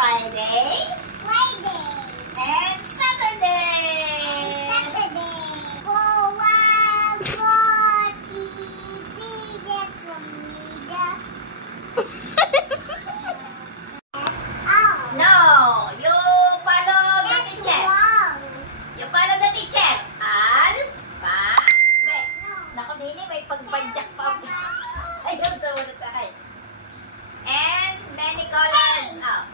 Friday. Friday. And Saturday. Go out for TV. That's from me. Oh. No, you follow the That's teacher. wrong. You follow the teacher. Alphabet. No. Naku, Nini, may pagbadyak pa. Ayun, sa ulit sa akin. And many colors. Oh.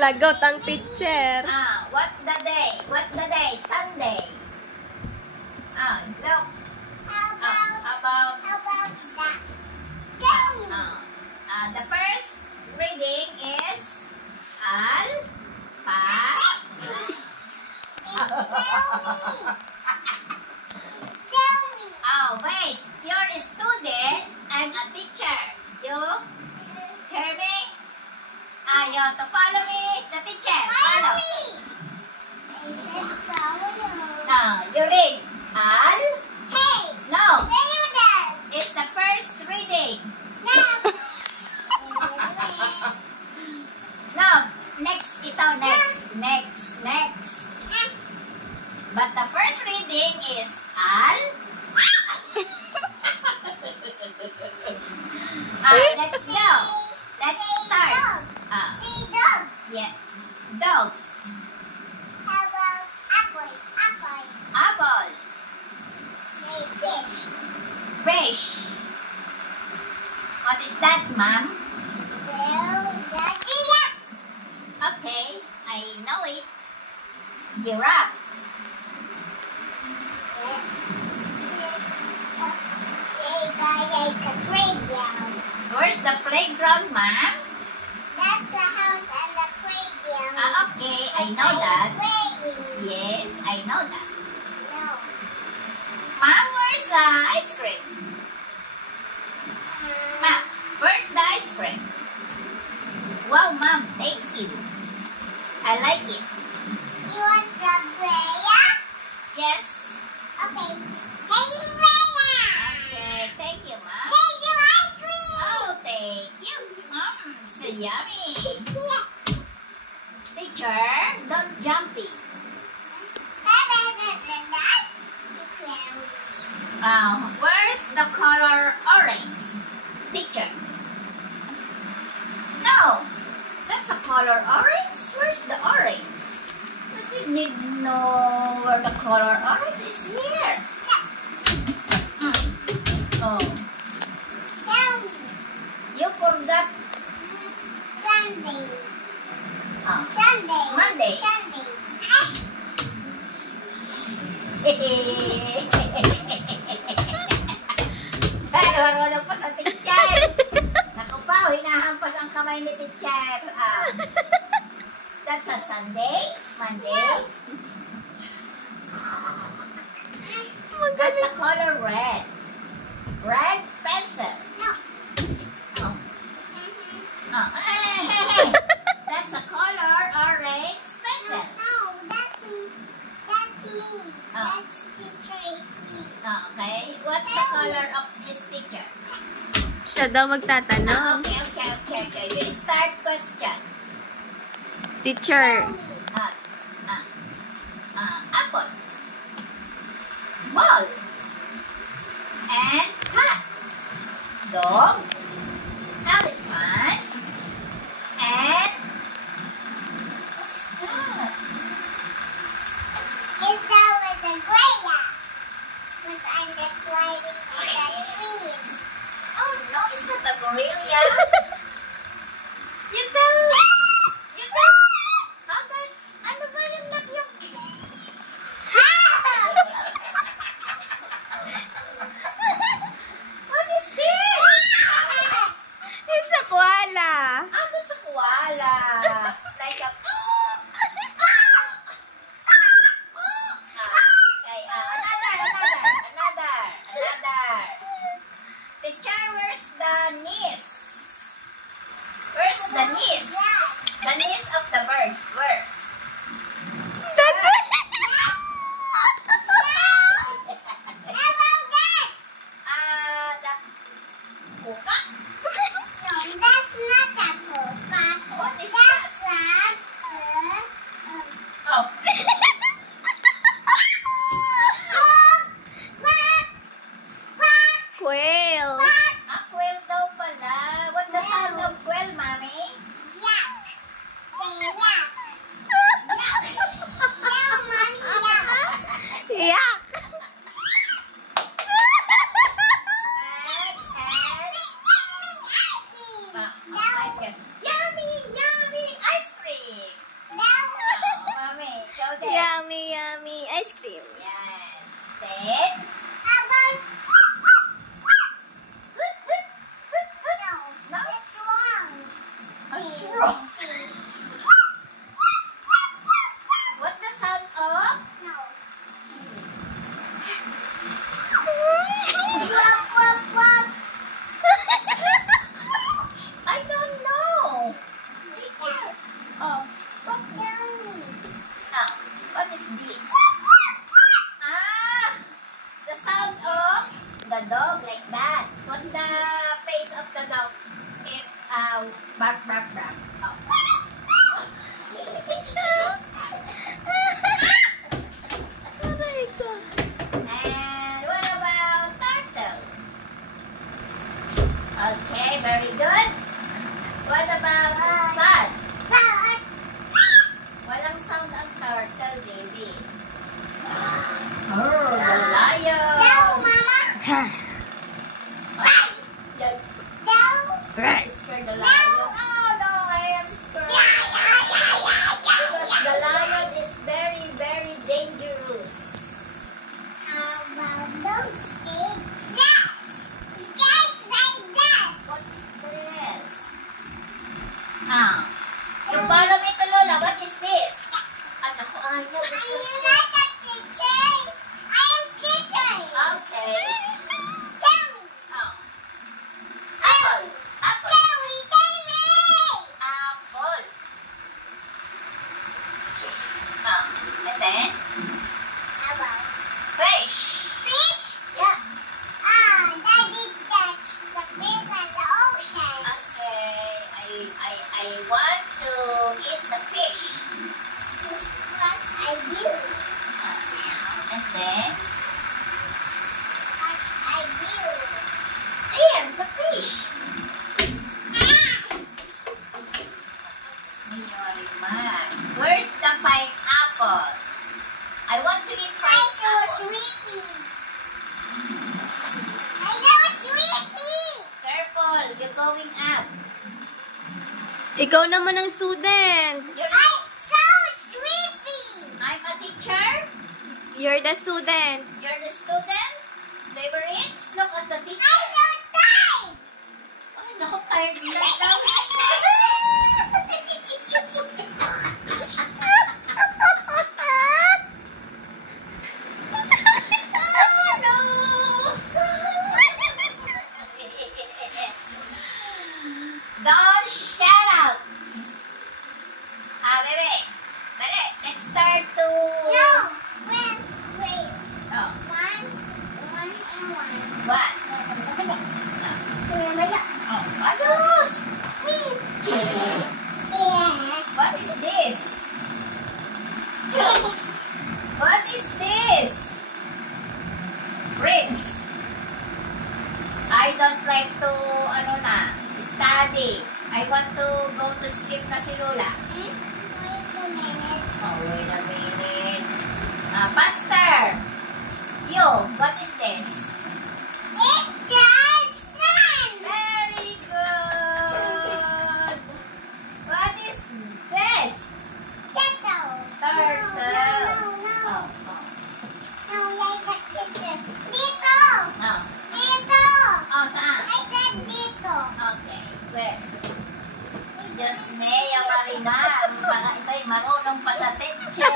Lagot ang teacher. What the day? What the day? Sunday. Look. How About about that? Tell me. the first reading is Tell me. Oh, wait. You're a student. I'm a teacher. You hear me? You have to follow me, the teacher. Follow Follow. me. I said follow you. You read. Hey. No. Where you there? It's the first reading. No. No. Next. Ito. Next. But the first reading is let's go. Let's start. See dog. Yeah. Dog. How about apple? Apple. Say fish. Fish. What is that, Mom? Well, that's it. Okay, I know it. Giraffe. Yes. Okay, guys, it's a playground. Where's the playground, Mom? That's the house and the playground. Okay, I know that. Playing. Yes, I know that. No. Mom, where's the ice cream? Mom, where's the ice cream? Wow, Mom, thank you. I like it. You want the Freya? Yes. Okay. Hey, Freya! Okay, thank you, Mom. Hey, you ice cream! Oh, thank you. So yummy. Yeah. Teacher, don't jumpy. Where's the color orange? Teacher. No, that's a color orange. Where's the orange? I didn't know where the color orange is here. Oh, Tell me. you forgot. Sunday. Monday. Sunday. Marunong pa sa teacher. Naku pa, hinahampas ang kamay ni teacher. That's a Sunday, Monday. That's a color red. Red pencil. No. Oh. That's a color orange pencil. No, that's me. Oh. That's teacher is me. Okay, what's the color of this teacher? Siya daw magtatanong. Okay. You start question. Teacher. Apple. Ball. And cat. Dog. Elephant. And what is that? Is that with the Freya? But I'm just sliding on the trees. Oh no, it's not a gorilla. You tell. Ano ba yung nakyok? What is this? It's a koala. Ano sa koala? Like a... Okay, another. Teacher, where's the knees? Where's the knees? The knees of the bird. Where? How about that? The kuka? No, that's dog like that. Put the face of the dog. It bark, bark, bark. Oh. Aray ko. And what about turtle? Okay, very good. What about sun? Walang sound ang turtle, baby. Oh, the lion. Scared the lion. Oh no, I am scared. Because the lion is very, very dangerous. What is this? You follow me to Lola. What is this? Anak ko, ayaw. Gusto siya. Okay. Oh. Apple. Apple. Apple. And then? Fish. Yeah. Okay. I want to eat the fish. And then? There, the fish. Where's the pineapple? I want to eat pineapple. Careful, you're going up. Ikaw naman ang student. I'm a teacher. You're the student. You're the student. Favorites, look at the teacher. Ay, naku, tired na daw. Oh, no. Don't shut up. Bebe. Bebe, let's start to... Oh, what? Oh, ayos. What is this? What is this? Ribs. I don't like to, study. I want to go to sleep na si Lola. Oh, wait a minute. Faster. You, what is this? Very good. What is this? Turtle. Oh. Oh, saan? Okay, where? Diyos me, Marimar. Baka ito'y marunong pa sa teacher.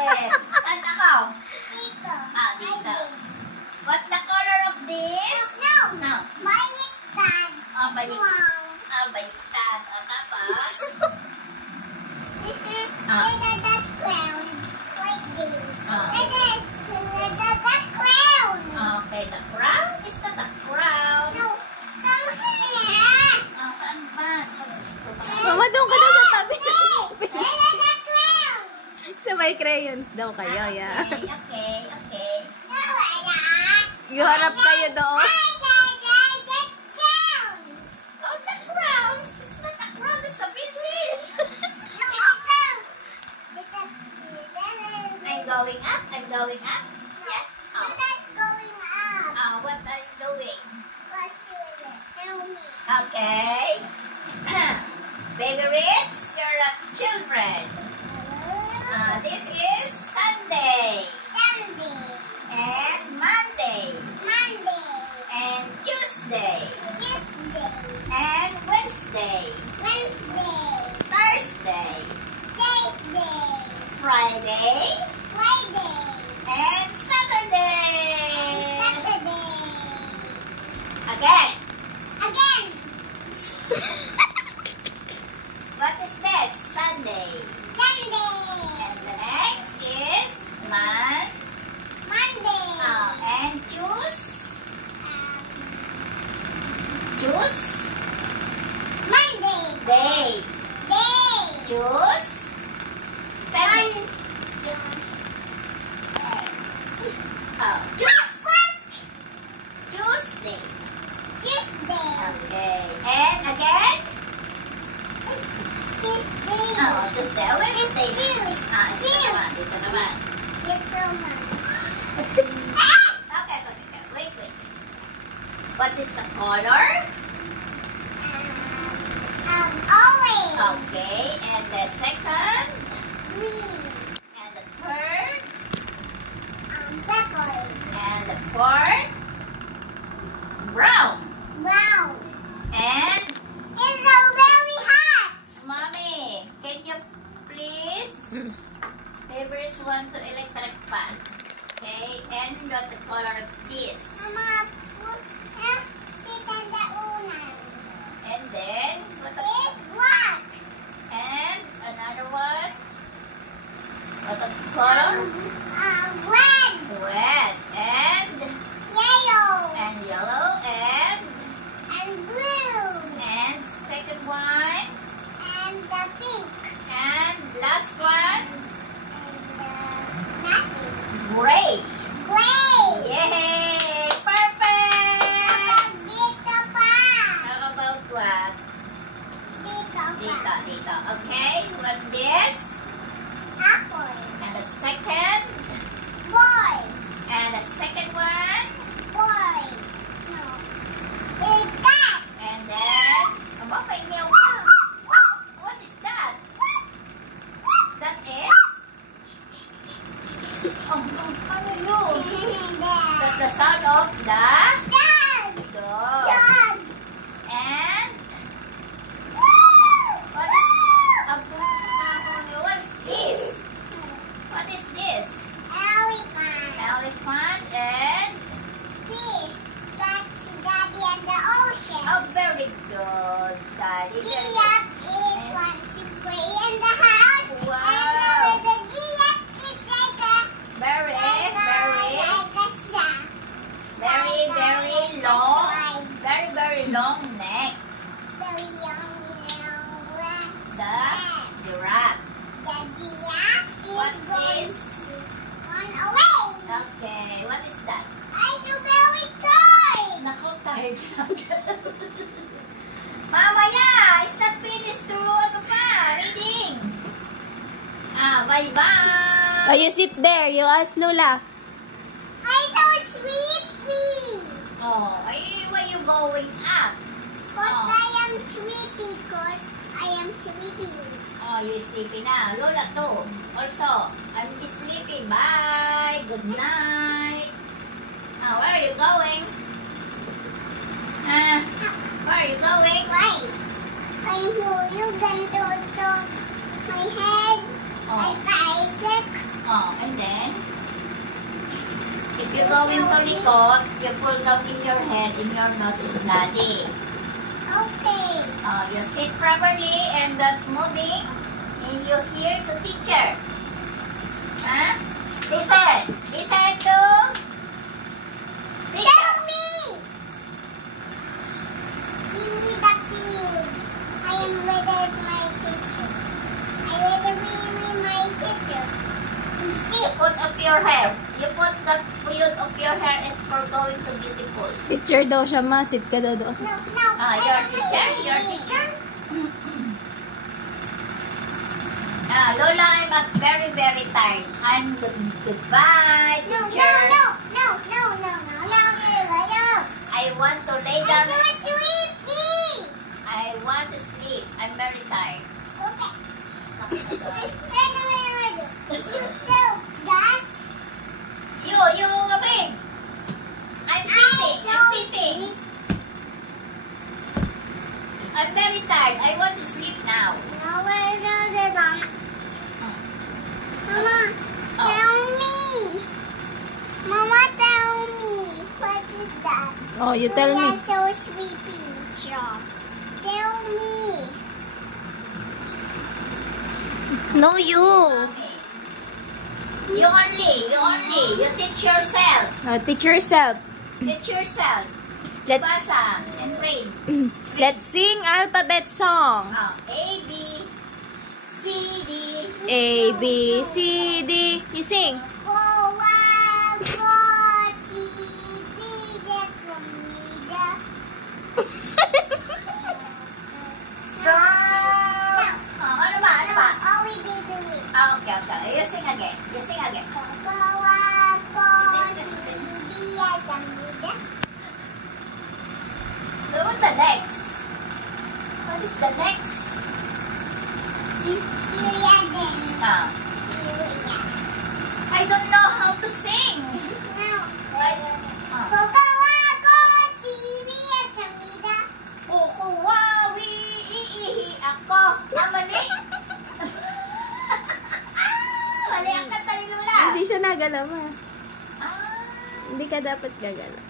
Saan ako? Dito. What the color of this? No. Baliktad. Oh, baliktad. O, tapos? That crown. Like this. That crown. Okay, the crown? Is that the crown? No. Come here. Oh, saan ba? Mama, doon ka daw sa tabi. That crown. Sabay crayons daw kayo, yeah. Okay. Iharap kayo doon. Oh, the crowns. It's not a crown. It's a pencil. I'm going up. Yeah. Oh. What are you doing? Okay. Favorites, you're a children. This is Sunday. And Monday. And Tuesday. And Wednesday. Thursday. Friday. And Saturday. Again. What is this? Sunday. And the next is Monday. And choose Choose. Monday. Day. Day. Choose. Time. Choose. Tuesday. Tuesday. Okay. And again? Tuesday. Oh, Tuesday. Wednesday. Cheers. Ito naman. Dito naman. Ito man. Okay. Wait. What is the color? Orange. Okay. And the second? Green. And the third? Purple. And the fourth? Brown. Brown. And It's so very hot. Mommy, can you please favorite one to electric fan? Okay, and what the color of this? Mama, sit on the unan. And then what the, It's black. and another one? What the color? Red. Red and Yellow. yellow And blue. and second one And the pink. and last one And nothing. gray. Gray. Yay! Perfect! Dito pa. How about what? Dito pa. Dito. Okay, what this? Apple. And the second? Boy. And the second one? Boy. No. It's that. And then, may meow. What is that? That is? Ano yun? That's the sound of the Dog. dog. Dog. And what's this? What is this? Elephant. Elephant and Fish. That's Daddy and the ocean. oh, very good, Daddy. Very good. Giraffe is one to play in the house. Wow. And the giraffe is like a Very like a shark. very long. Very long neck. Very young. The giraffe. The giraffe is What going is? on away. Okay, what is that? I'm very tired. Naku, tired siya. Mamaya, is not finished to ano pa, reading. Bye-bye. Oh, you sit there. You ask Nula. I'm so sleepy. Oh, why you going up? Because Oh. I am sleepy. Because I am sleepy. Oh, you sleepy na. Lola too. Also, I'm sleepy. Bye. Good night. Where are you going? Where are you going? Why? I know you can do my head. Oh, And Isaac. and then, if you're going to likot, you pull down in your head, in your nose is bloody. Okay. You sit properly and not moving, and you hear the teacher. Listen to teacher. Tell me. Give me the field. I am with my teacher. I ready with my teacher. See. Put up your hair. You put the fluid of your hair and for going to beautiful. Teacher daw siya, ma. Sit ka daw doon. No. Your teacher. Lola, I'm very tired. I'm goodbye, No. teacher. No. I want to lay I'm down. so sleepy. I want to sleep. I'm very tired. Okay. So that You read. I'm sitting. I'm very tired. I want to sleep now. Mama, tell me. Mama, tell me. What is that? Oh, you tell me. I'm so sleepy. Tell me. No, you. Mommy. You only. You teach yourself. Teach yourself. Teach yourself. Let's Basa and read. let's sing alphabet song. A, B, C, D. A B C D. You sing. So, ano ba? Ano ba? Oh, we did it. Okay, okay. You sing again. You sing again. What's the next? What is the next? Ah, I don't know how to sing. Kukuwawi, iihi ako. Mali. Mali ang kanta ni Lula. Hindi siya nagalaw ah. Ah. Hindi ka dapat gagalaw.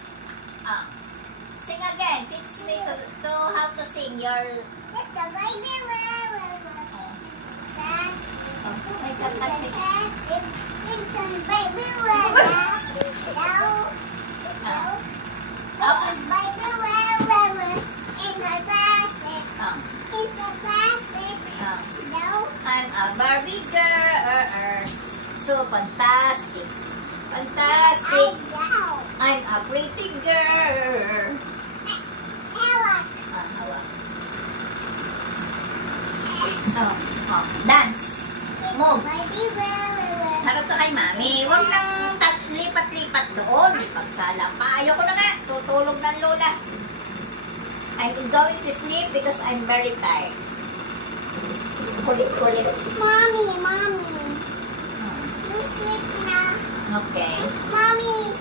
Sing again. Teach me to how to sing your... May kanta ni I'm a Barbie girl. So fantastic. Fantastic. I'm a pretty girl. Hawak. Dance. Move. Harap ka kay mami. Huwag nang lipat-lipat doon. Pagsala pa. Ayoko na nga. Tutulog ng lola. I'm going to sleep because I'm very tired. Kulit-kulit. Mommy, you sleep now. Okay. Mommy,